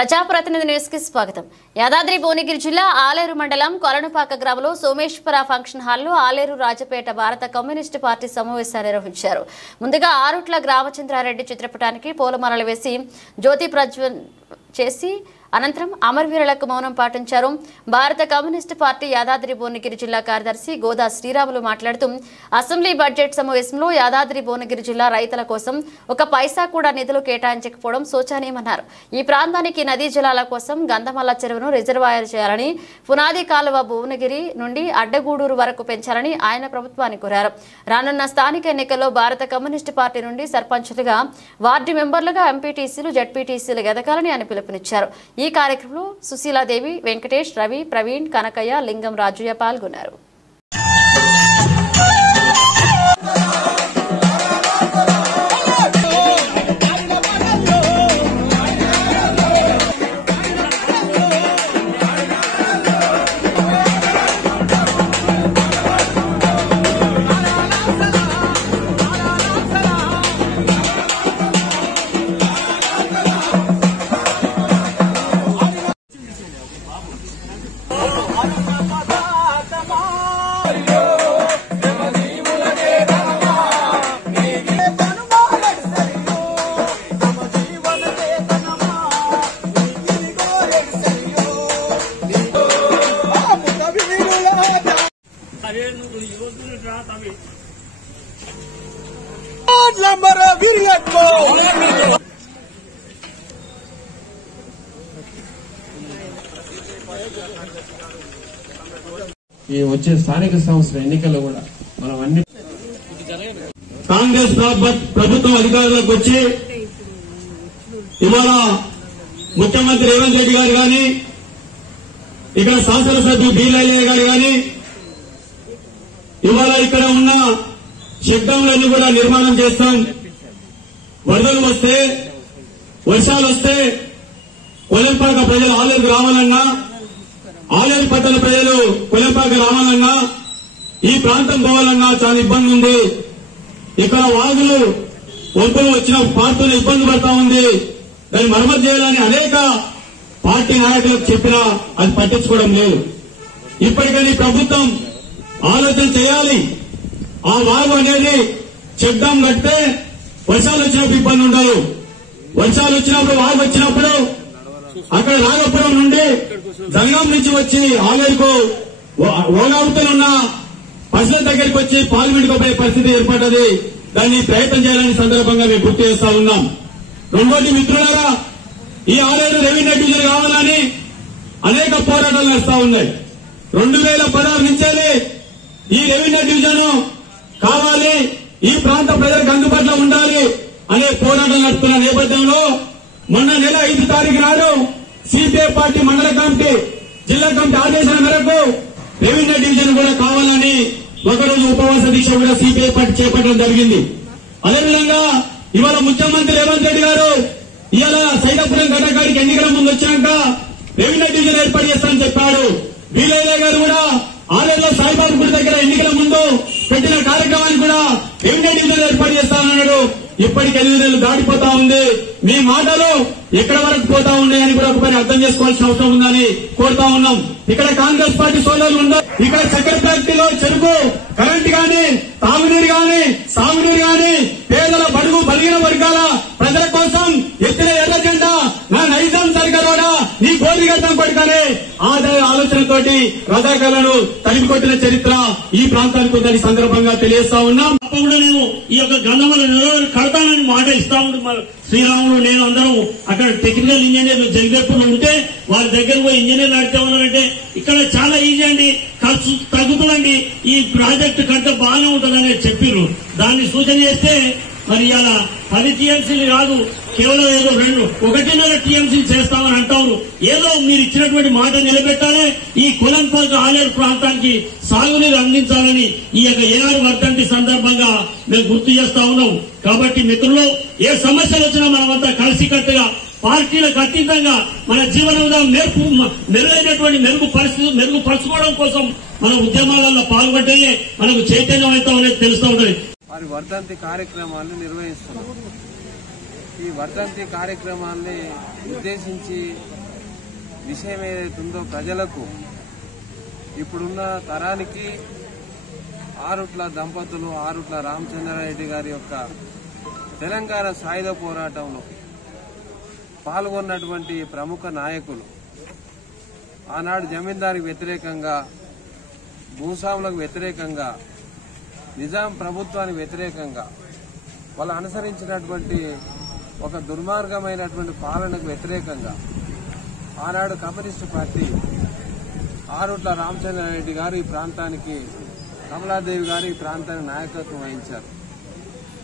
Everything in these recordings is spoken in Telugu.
ప్రజాప్రతినిధి న్యూస్ కి స్వాగతం. యాదాద్రి భువనగిరి జిల్లా ఆలేరు మండలం కొలనుపాక గ్రామంలో సోమేశ్వర ఫంక్షన్ హాల్లో ఆలేరు రాజపేట భారత కమ్యూనిస్టు పార్టీ సమావేశాన్ని నిర్వహించారు. ముందుగా ఆరుట్ల రామచంద్రారెడ్డి చిత్రపటానికి పూలమాలలు వేసి జ్యోతి ప్రజ్వలన చేసి అనంతరం అమరవీరులకు మౌనం పాటించారు. భారత కమ్యూనిస్టు పార్టీ యాదాద్రి భువనగిరి జిల్లా కార్యదర్శి గోదా శ్రీరాములు మాట్లాడుతూ అసెంబ్లీ బడ్జెట్ సమావేశంలో యాదాద్రి భువనగిరి జిల్లా రైతుల కోసం ఒక పైసా కూడా నిధులు కేటాయించకపోవడం శోచనీయమన్నారు. ఈ ప్రాంతానికి నదీ జలాల కోసం గంధమల్ల చెరువును రిజర్వాయర్ చేయాలని, పునాది కాలువ భువనగిరి నుండి అడ్డగూడూరు వరకు పెంచాలని ఆయన ప్రభుత్వాన్ని కోరారు. రానున్న స్థానిక ఎన్నికల్లో భారత కమ్యూనిస్టు పార్టీ నుండి సర్పంచులుగా, వార్డు మెంబర్లుగా, ఎంపీటీసీలు, జడ్పీటీసీలు ఎదగాలని ఆయన పిలుపునిచ్చారు. ఈ కార్యక్రమంలో సుశీలాదేవి, వెంకటేష్, రవి, ప్రవీణ్, కనకయ్య, లింగం రాజయ్య పాల్గొన్నారు. ఈ వచ్చే స్థానిక సంస్థల ఎన్నికల్లో కూడా మనం అన్ని కాంగ్రెస్ ప్రభుత్వం అధికారంలోకి వచ్చి ఇవాళ ముఖ్యమంత్రి రేవంత్ రెడ్డి గారు గాని, ఇక్కడ శాసనసభ్యులు బీలయ్య గారు గాని ఇవాళ ఇక్కడ ఉన్న చెక్డౌన్లన్నీ కూడా నిర్మాణం చేస్తాం. వరదలు వస్తే, వర్షాలు వస్తే కొలంపాక ప్రజలు ఆలేరుకు రావాలన్నా, ఆలేరు పట్టణ ప్రజలు కొలంపాక రావాలన్నా, ఈ ప్రాంతం పోవాలన్నా చాలా ఇబ్బంది ఉంది. ఇక్కడ వాగులు వంపులు వచ్చిన పార్టీలు ఇబ్బంది పడతా ఉంది. దాన్ని మరమ్మతు చేయాలని అనేక పార్టీ నాయకులకు చెప్పినా అది పట్టించుకోవడం లేదు. ఇప్పటికీ ప్రభుత్వం ఆలోచన చేయాలి. ఆ వాగు అనేది చెక్ డ్యాం కడితే వర్షాలు వచ్చినప్పుడు ఇబ్బంది ఉండదు. వర్షాలు వచ్చినప్పుడు, వాగు వచ్చినప్పుడు అక్కడ నాగపురం నుండి జంగం నుంచి వచ్చి ఆలేరుకు ఓలావుతున్న పశువుల దగ్గరికి వచ్చి పార్లమెంట్కు పోయే పరిస్థితి ఏర్పడ్డది. దాన్ని ప్రయత్నం చేయాలని సందర్భంగా మేము గుర్తు చేస్తా ఉన్నాం. రెండోటి మిత్రులారా, ఈ ఆలేరు రెవెన్యూ డివిజన్ కావాలని అనేక పోరాటాలు నడుస్తా ఉన్నాయి. 2016 నుంచే ఈ రెవెన్యూ డివిజన్ కావాలి, ఈ ప్రాంత ప్రజలకు అందుబాటులో ఉండాలి అనే పోరాటం నడుపుతున్న నేపథ్యంలో మొన్న నెల 5 తారీఖు నాడు సిపిఐ పార్టీ మండల కమిటీ, జిల్లా కమిటీ ఆదేశాల మేరకు రెవెన్యూ డివిజన్ కూడా కావాలని ఒకరోజు ఉపవాస దీక్ష కూడా సిపిఐ పార్టీ చేపట్టడం జరిగింది. అదేవిధంగా ఇవాళ ముఖ్యమంత్రి రేవంత్ రెడ్డి గారు ఇవాళ సైదాపురం గడ్డకాడికి ఎన్నికల ముందు వచ్చినాక రెవెన్యూ డివిజన్ ఏర్పాటు చేస్తానని చెప్పాడు. వీలయ్య గారు కూడా ఆలేరులో సాయిబాబు గుడి దగ్గర ఎన్నికల ముందు పెట్టిన కార్యక్రమాన్ని కూడా రెవెన్యూ డివిజన్ ఏర్పాటు చేస్తానన్నాడు. ఇప్పటికి 8 నెలలు దాటిపోతా ఉంది. మీ మాటలు ఎక్కడ వరకు పోతా ఉన్నాయని కూడా ఒకసారి అర్థం చేసుకోవాల్సిన అవసరం ఉందని కోరుతా ఉన్నాం. ఇక్కడ కాంగ్రెస్ పార్టీ సోదరులు ఉన్నారు. ఇక్కడ చక్కెర ఫ్యాక్టరీలో చెరుకు, కరెంటు గాని, తాగునీరు గాని, సాగునీరు గాని, పేదల బడుగు బలిగిన వర్గాల ప్రజల కోసం ఎత్తిన ఎర్ర జెండా నా నైజాం సరిగరోడా నీ గోరిగడ్డం పడుకనే ఆలోచనతోటి రజాకాలను తరిమి కొట్టిన చరిత్ర ఈ ప్రాంతానికి ఉందని సందర్భంగా తెలియజేస్తా ఉన్నాం. తప్పకుండా నేను ఈ యొక్క గంధమల కడతానని మాట ఇస్తా ఉంటాను. శ్రీరాములు, నేను అందరం అక్కడ టెక్నికల్ ఇంజనీర్లు జగదేపూర్లో ఉంటే వారి దగ్గర పోయి ఇంజనీర్లు అడితే ఉన్నారంటే ఇక్కడ చాలా ఈజీ అండి, ఖర్చు తగ్గుతుందండి, ఈ ప్రాజెక్టు కంటే బాగానే ఉంటుందని చెప్పిర్రు. దాన్ని సూచన చేస్తే మరి ఇలా 10 టీఎంసీలు కాదు, కేవలం ఏదో 1.5 టీఎంసీలు చేస్తామని అంటారు. ఏదో మీరు ఇచ్చినటువంటి మాట నిలబెట్టాలి. ఈ కొలంపాక ఆలేరు ప్రాంతానికి సాగునీరు అందించాలని ఈ యొక్క ఏఆర్ వర్ధంతి సందర్భంగా మేము గుర్తు చేస్తా ఉన్నాం. కాబట్టి మిత్రులు, ఏ సమస్యలు వచ్చినా మనమంతా కలిసికట్టుగా పార్టీలకు అతీతంగా మన జీవన విధానం మెరుగైనటువంటి మెరుగుపరచుకోవడం కోసం మన ఉద్యమాలలో పాల్గొంటేనే మనకు చైతన్యం అవుతామనేది తెలుస్తూ ఉంటుంది. వారి వర్ధంతి కార్యక్రమాన్ని నిర్వహిస్తున్నాం. ఈ వర్ధంతి కార్యక్రమాన్ని ఉద్దేశించి విషయం ఏదైతుందో ప్రజలకు ఇప్పుడున్న తరానికి ఆరుట్ల దంపతులు ఆరుట్ల రామచంద్రారెడ్డి గారి యొక్క తెలంగాణ సాయుధ పోరాటంలో పాల్గొన్నటువంటి ప్రముఖ నాయకులు ఆనాడు జమీందారికి వ్యతిరేకంగా భూస్వాములకు వ్యతిరేకంగా నిజాం ప్రభుత్వానికి వ్యతిరేకంగా వాళ్ళు అనుసరించినటువంటి ఒక దుర్మార్గమైనటువంటి పాలనకు వ్యతిరేకంగా ఆనాడు కమ్యూనిస్టు పార్టీ ఆరుట్ల రామచంద్రారెడ్డి గారు ఈ ప్రాంతానికి కమలాదేవి గారు ఈ ప్రాంతానికి నాయకత్వం వహించారు.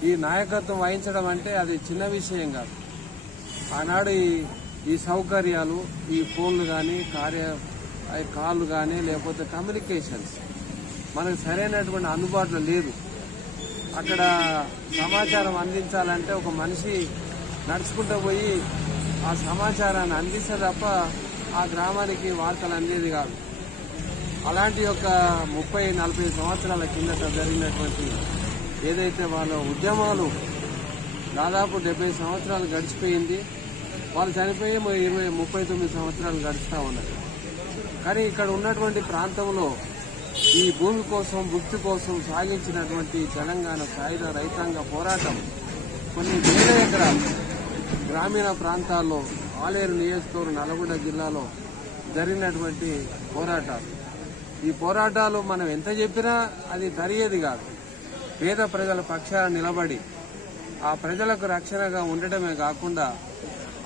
ఈ నాయకత్వం వహించడం అంటే అది చిన్న విషయం కాదు. ఆనాడు ఈ సౌకర్యాలు ఈ ఫోన్లు కానీ కాళ్ళు కానీ లేకపోతే కమ్యూనికేషన్స్ మనకు సరైనటువంటి అందుబాటులో లేదు. అక్కడ సమాచారం అందించాలంటే ఒక మనిషి నడుచుకుంటూ పోయి ఆ సమాచారాన్ని అందిస్తే తప్ప ఆ గ్రామానికి వార్తలు అందేది కాదు. అలాంటి యొక్క 30-40 సంవత్సరాల కిందట జరిగినటువంటి ఏదైతే వాళ్ళ ఉద్యమాలు దాదాపు 70 సంవత్సరాలు గడిచిపోయింది. వాళ్ళు చనిపోయి 39 సంవత్సరాలు గడుస్తూ ఉన్నారు. కానీ ఇక్కడ ఉన్నటువంటి ప్రాంతంలో ఈ భూమి కోసం భుక్తి కోసం సాగించినటువంటి తెలంగాణ సాయుధ రైతాంగ పోరాటం కొన్ని వేల ఎకరాలు గ్రామీణ ప్రాంతాల్లో ఆలేరు నియోజకవర్గం నల్గొండ జిల్లాలో జరిగినటువంటి పోరాటాలు. ఈ పోరాటాలు మనం ఎంత చెప్పినా అది తరిగేది కాదు. పేద ప్రజల పక్షాన నిలబడి ఆ ప్రజలకు రక్షణగా ఉండటమే కాకుండా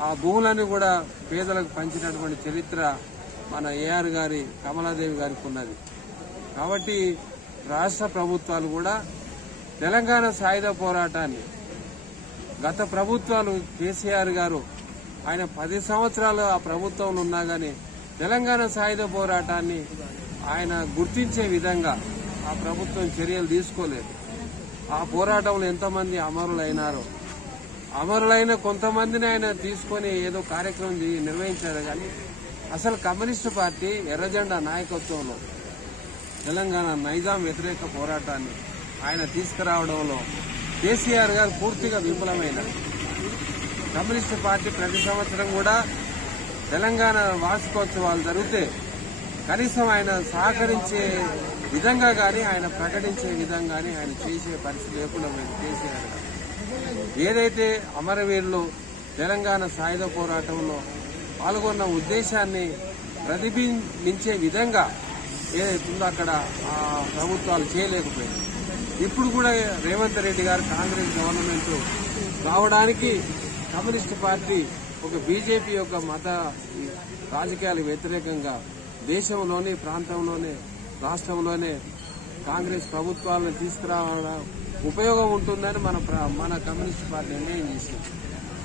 ఆ భూములను కూడా పేదలకు పంచినటువంటి చరిత్ర మన ఏఆర్ గారి కమలాదేవి గారికి ఉన్నది. కాబట్టి రాష్ట్ర ప్రభుత్వాలు కూడా తెలంగాణ సాయుధ పోరాటాన్ని గత ప్రభుత్వాలు కేసీఆర్ గారు ఆయన 10 సంవత్సరాలు ఆ ప్రభుత్వంలో ఉన్నా గానీ తెలంగాణ సాయుధ పోరాటాన్ని ఆయన గుర్తించే విధంగా ఆ ప్రభుత్వం చర్యలు తీసుకోలేదు. ఆ పోరాటంలో ఎంతమంది అమరులైనారో అమరులైన కొంతమందిని ఆయన తీసుకొని ఏదో కార్యక్రమం నిర్వహించారు. కానీ అసలు కమ్యూనిస్టు పార్టీ ఎర్రజెండా నాయకత్వంలో తెలంగాణ నైజాం వ్యతిరేక పోరాటాన్ని ఆయన తీసుకురావడంలో కేసీఆర్ గారు పూర్తిగా విఫలమైనారు. కమ్యూనిస్టు పార్టీ ప్రతి సంవత్సరం కూడా తెలంగాణ వార్షికోత్సవాలు జరిగితే కనీసం ఆయన సహకరించే విధంగా గాని ఆయన ప్రకటించే విధంగా గాని ఆయన చేసే పరిస్థితి లేకుండా కేసీఆర్ గారు ఏదైతే అమరవీరులు తెలంగాణ సాయుధ పోరాటంలో పాల్గొన్న ఉద్దేశాన్ని ప్రతిబింబించే విధంగా ఏదైతుందో అక్కడ ఆ ప్రభుత్వాలు చేయలేకపోయింది. ఇప్పుడు కూడా రేవంత్ రెడ్డి గారు కాంగ్రెస్ గవర్నమెంట్ రావడానికి కమ్యూనిస్టు పార్టీ ఒక బీజేపీ యొక్క మత రాజకీయాలకు వ్యతిరేకంగా దేశంలోని ప్రాంతంలోనే రాష్ట్రంలోనే కాంగ్రెస్ ప్రభుత్వాలను తీసుకురావడం ఉపయోగం ఉంటుందని మన కమ్యూనిస్ట్ పార్టీ నిర్ణయం చేసింది.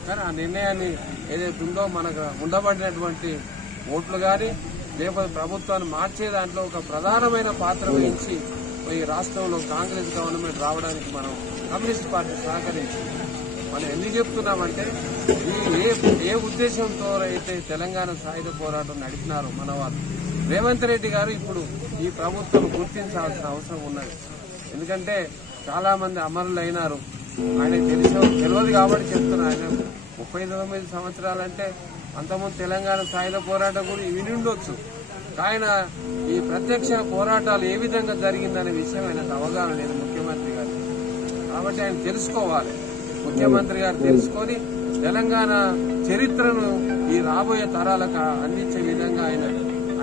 కానీ ఆ నిర్ణయాన్ని ఏదైతే ఉందో మనకు ఉండబడినటువంటి ఓట్లు కానీ లేకపోతే ప్రభుత్వాన్ని మార్చే దాంట్లో ఒక ప్రధానమైన పాత్ర వహించి ఈ రాష్ట్రంలో కాంగ్రెస్ గవర్నమెంట్ రావడానికి మనం కమ్యూనిస్ట్ పార్టీ సహకరించింది. మనం ఎందుకు చెప్తున్నామంటే ఏ ఉద్దేశంతో అయితే తెలంగాణ సాయుధ పోరాటం నడిపినారో మన వాళ్ళు రేవంత్ రెడ్డి గారు ఇప్పుడు ఈ ప్రభుత్వం గుర్తించాల్సిన అవసరం ఉన్నది. ఎందుకంటే చాలా మంది అమరులు అయినారు. ఆయన తెలియదు కాబట్టి చెప్తున్నా. ఆయన 39 సంవత్సరాలంటే అంతకుముందు తెలంగాణ సాయుధ పోరాటం కూడా విని ఉండొచ్చు. ఆయన ఈ ప్రత్యక్ష పోరాటాలు ఏ విధంగా జరిగిందనే విషయం ఆయనకు అవగాహన లేదు ముఖ్యమంత్రి గారు. కాబట్టి ఆయన తెలుసుకోవాలి. ముఖ్యమంత్రి గారు తెలుసుకొని తెలంగాణ చరిత్రను ఈ రాబోయే తరాలకు అందించే విధంగా ఆయన